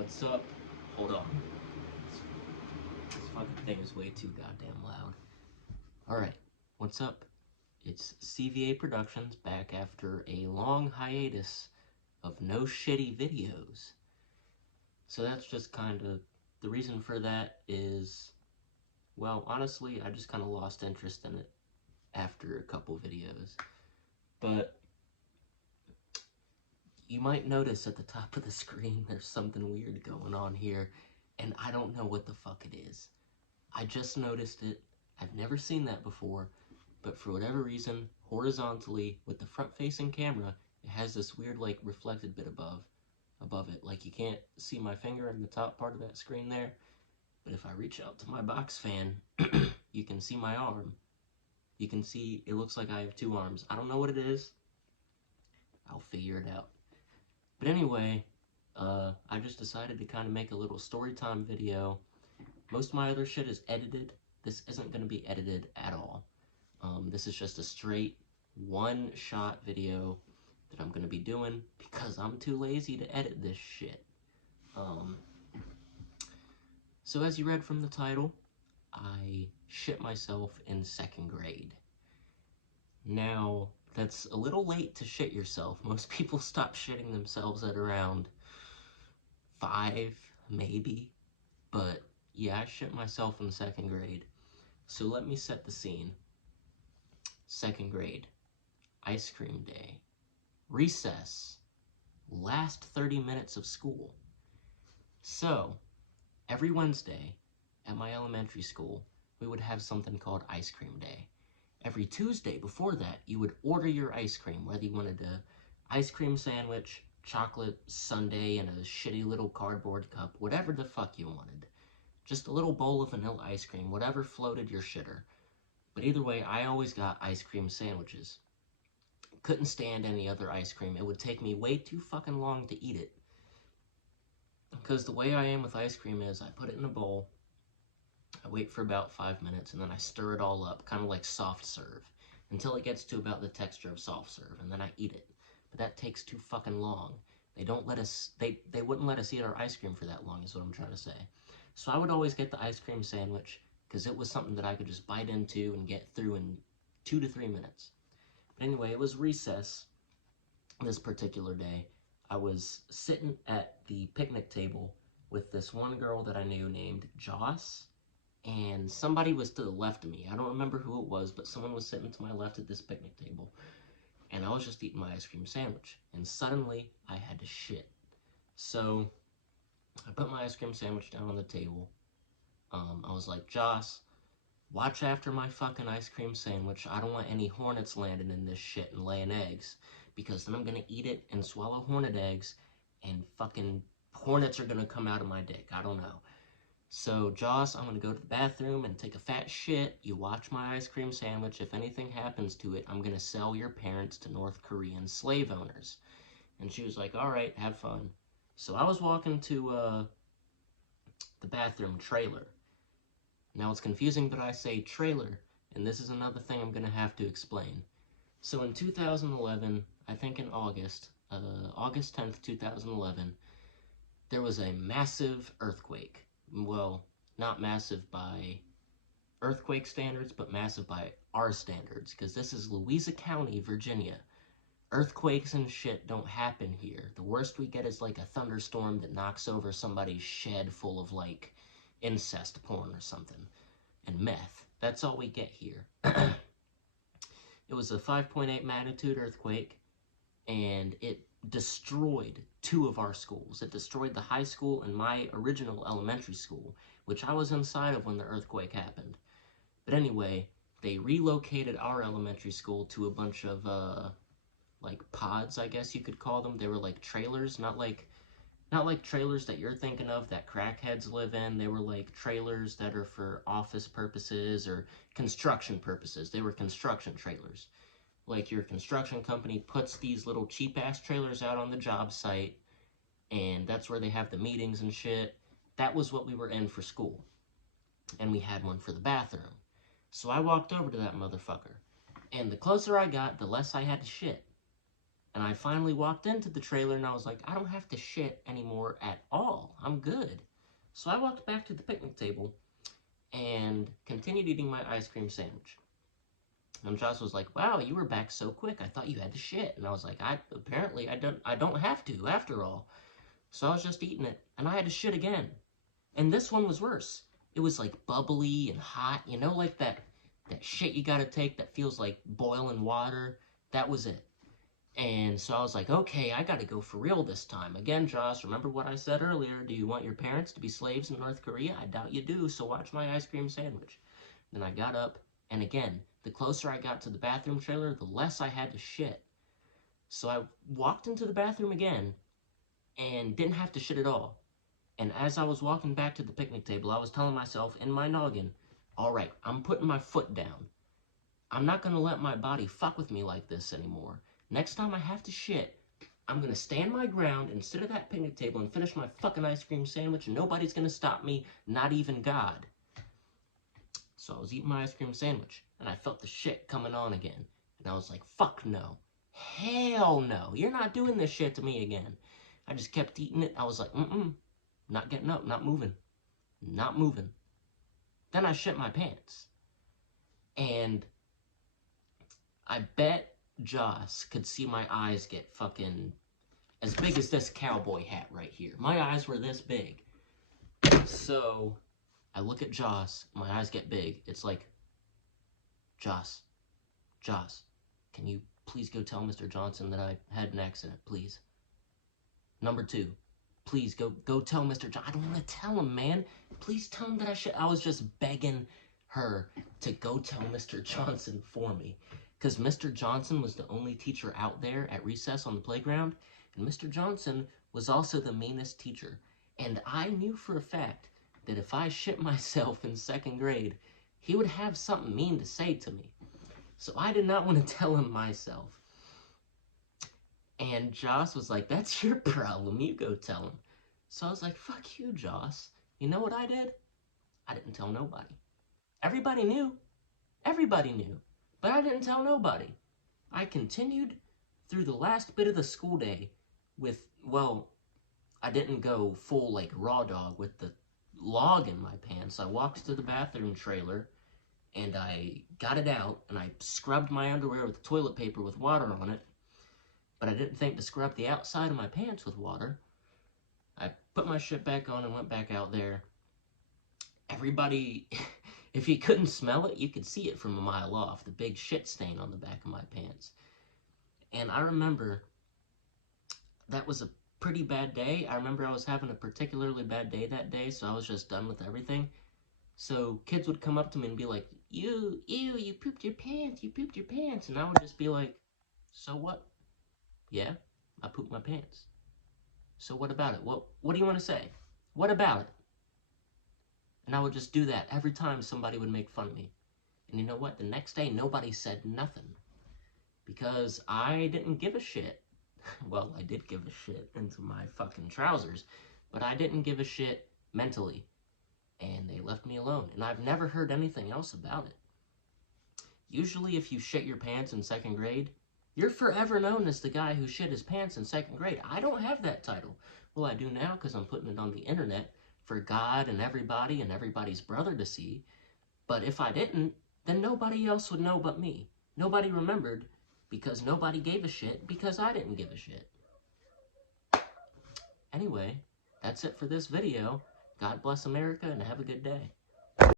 What's up? Hold on. This fucking thing is way too goddamn loud. Alright, what's up? It's CVA Productions back after a long hiatus of no shitty videos. So that's just kind of, the reason for that is, well, honestly, I just kind of lost interest in it after a couple videos. But you might notice at the top of the screen there's something weird going on here, and I don't know what the fuck it is. I just noticed it. I've never seen that before, but for whatever reason, horizontally, with the front-facing camera, it has this weird, like, reflected bit above it. Like, you can't see my finger in the top part of that screen there, but if I reach out to my box fan, you can see my arm. You can see, it looks like I have two arms. I don't know what it is. I'll figure it out. But anyway, I just decided to kind of make a little story time video. Most of my other shit is edited. This isn't going to be edited at all. This is just a straight one-shot video that I'm going to be doing because I'm too lazy to edit this shit. So as you read from the title, I shit myself in 2nd grade. Now, that's a little late to shit yourself. Most people stop shitting themselves at around 5, maybe. But yeah, I shit myself in 2nd grade. So let me set the scene. 2nd grade, ice cream day, recess, last 30 minutes of school. So, every Wednesday at my elementary school, we would have something called ice cream day. Every Tuesday before that, you would order your ice cream, whether you wanted an ice cream sandwich, chocolate sundae in a shitty little cardboard cup, whatever the fuck you wanted. Just a little bowl of vanilla ice cream, whatever floated your shitter. But either way, I always got ice cream sandwiches. Couldn't stand any other ice cream. It would take me way too fucking long to eat it. Because the way I am with ice cream is I put it in a bowl, I wait for about 5 minutes, and then I stir it all up, kind of like soft serve, until it gets to about the texture of soft serve, and then I eat it. But that takes too fucking long. They don't let us, they wouldn't let us eat our ice cream for that long, is what I'm trying to say. So I would always get the ice cream sandwich, because it was something that I could just bite into and get through in 2 to 3 minutes. But anyway, it was recess this particular day. I was sitting at the picnic table with this one girl that I knew named Joss, and somebody was to the left of me. I don't remember who it was, but someone was sitting to my left at this picnic table, and I was just eating my ice cream sandwich, and suddenly I had to shit. So I put my ice cream sandwich down on the table. I was like, Joss, watch after my fucking ice cream sandwich. I don't want any hornets landing in this shit and laying eggs, because then I'm gonna eat it and swallow hornet eggs, and fucking hornets are gonna come out of my dick. I don't know. So, Joss, I'm gonna go to the bathroom and take a fat shit. You watch my ice cream sandwich. If anything happens to it, I'm gonna sell your parents to North Korean slave owners. And she was like, alright, have fun. So I was walking to the bathroom trailer. Now it's confusing that I say trailer, and this is another thing I'm gonna have to explain. So in 2011, I think in August 10th, 2011, there was a massive earthquake. Well, not massive by earthquake standards, but massive by our standards, because this is Louisa County, Virginia. Earthquakes and shit don't happen here. The worst we get is like a thunderstorm that knocks over somebody's shed full of like incest porn or something, and meth. That's all we get here. It was a 5.8 magnitude earthquake, and it destroyed 2 of our schools. It destroyed the high school and my original elementary school, which I was inside of when the earthquake happened. But anyway, they relocated our elementary school to a bunch of, like, pods, I guess you could call them. They were like trailers, not like trailers that you're thinking of that crackheads live in. They were like trailers that are for office purposes or construction purposes. They were construction trailers. Like your construction company puts these little cheap-ass trailers out on the job site, and that's where they have the meetings and shit. That was what we were in for school. And we had one for the bathroom. So I walked over to that motherfucker. And the closer I got, the less I had to shit. And I finally walked into the trailer and I was like, I don't have to shit anymore at all. I'm good. So I walked back to the picnic table and continued eating my ice cream sandwich. And Josh was like, "Wow, you were back so quick. I thought you had to shit." And I was like, I don't have to after all." So I was just eating it, and I had to shit again. And this one was worse. It was like bubbly and hot, you know, like that shit you gotta take that feels like boiling water. That was it. And so I was like, okay, I gotta go for real this time. Again, Josh, remember what I said earlier? Do you want your parents to be slaves in North Korea? I doubt you do, so watch my ice cream sandwich. Then I got up, and again, the closer I got to the bathroom trailer, the less I had to shit. So I walked into the bathroom again, and didn't have to shit at all. And as I was walking back to the picnic table, I was telling myself in my noggin, all right, I'm putting my foot down. I'm not going to let my body fuck with me like this anymore. Next time I have to shit, I'm going to stand my ground and sit at that picnic table and finish my fucking ice cream sandwich, and nobody's going to stop me, not even God. So I was eating my ice cream sandwich, and I felt the shit coming on again. And I was like, fuck no. Hell no. You're not doing this shit to me again. I just kept eating it. I was like, not getting up, not moving. Not moving. Then I shit my pants. And I bet Joss could see my eyes get fucking as big as this cowboy hat right here. My eyes were this big. So I look at Joss, my eyes get big. It's like, Joss, can you please go tell Mr. Johnson that I had an accident, please? Number 2, please go tell Mr. Johnson. I don't want to tell him, man. Please tell him that I was just begging her to go tell Mr. Johnson for me. Because Mr. Johnson was the only teacher out there at recess on the playground, and Mr. Johnson was also the meanest teacher. And I knew for a fact that if I shit myself in 2nd grade, he would have something mean to say to me. So I did not want to tell him myself. And Joss was like, that's your problem, you go tell him. So I was like, fuck you, Joss. You know what I did? I didn't tell nobody. Everybody knew. Everybody knew. But I didn't tell nobody. I continued through the last bit of the school day with, well, I didn't go full like raw dog with the log in my pants. I walked to the bathroom trailer and I got it out and I scrubbed my underwear with toilet paper with water on it. But I didn't think to scrub the outside of my pants with water. I put my shit back on and went back out there. Everybody, if you couldn't smell it, you could see it from a mile off, the big shit stain on the back of my pants. And I remember that was a pretty bad day. I remember I was having a particularly bad day that day, so I was just done with everything. So kids would come up to me and be like, ew, you pooped your pants. And I would just be like, so what? Yeah, I pooped my pants. So what about it? What do you want to say? What about it? And I would just do that every time somebody would make fun of me. And you know what? The next day, nobody said nothing. Because I didn't give a shit. Well, I did give a shit into my fucking trousers. But I didn't give a shit mentally. And they left me alone. And I've never heard anything else about it. Usually if you shit your pants in 2nd grade, you're forever known as the guy who shit his pants in 2nd grade. I don't have that title. Well, I do now because I'm putting it on the internet for God and everybody's brother to see. But if I didn't, then nobody else would know but me. Nobody remembered because nobody gave a shit because I didn't give a shit. Anyway, that's it for this video. God bless America and have a good day.